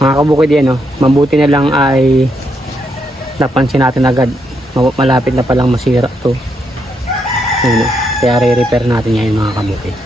Mga kabukid yan, no? mabuti na lang ay napansin natin agad. Ma- Malapit na palang masira to. Ano, kaya re-repair natin yan mga kabukid.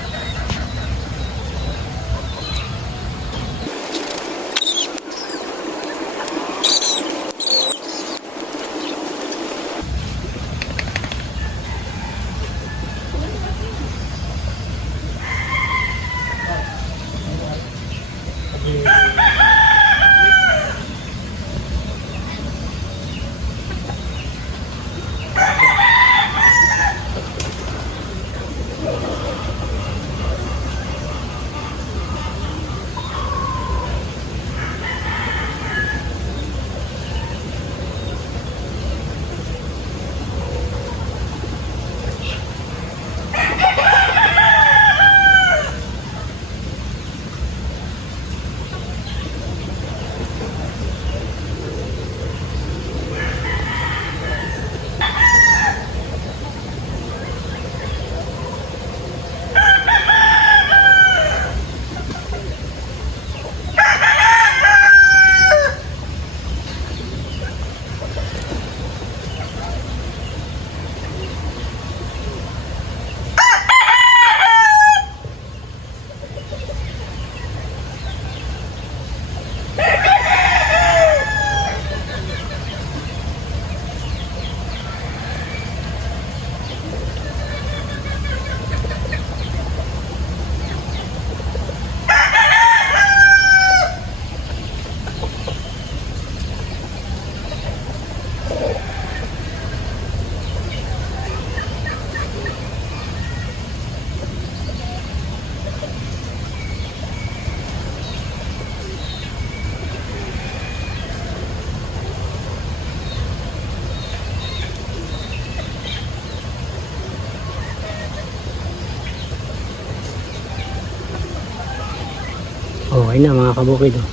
Okay na mga kabukid. oh.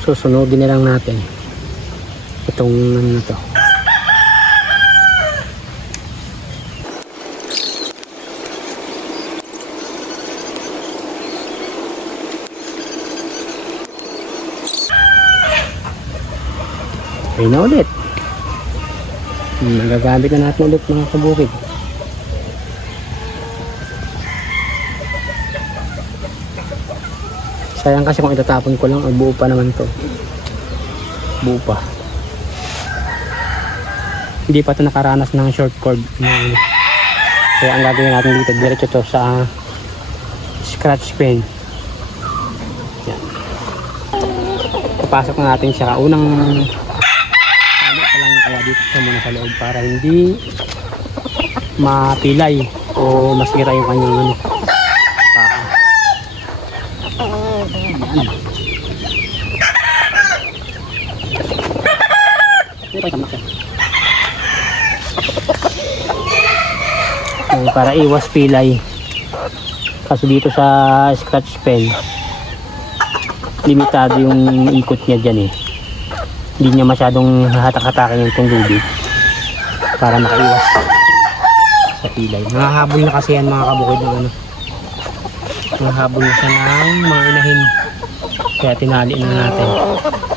Susunodin na lang natin itong ano na to. Okay na ulit. Hmm, Magagamit na natin ulit mga kabukid. Sayang kasi kung itatapon ko lang, buo pa naman to. Buo pa. Hindi pa to nakaranas ng short cord. Kaya ang gagawin natin dito, diretso to sa scratch pen. Yan. Papasok na natin siya. Unang tali pa lang kaya dito siya muna sa loob para hindi mapilay o masira yung kanyang ano, paa. Ayun, para iwas pilay. Kasi dito sa scratch pen, limitado yung ikot niya dyan eh. Hindi niya masyadong hatak-hatakin yung tunglubi para makaiwas sa pilay. Nakahabol na kasi yan mga kabukid ng ano. Nakahabol na siya ng mga inahin. Kaya tinali na natin.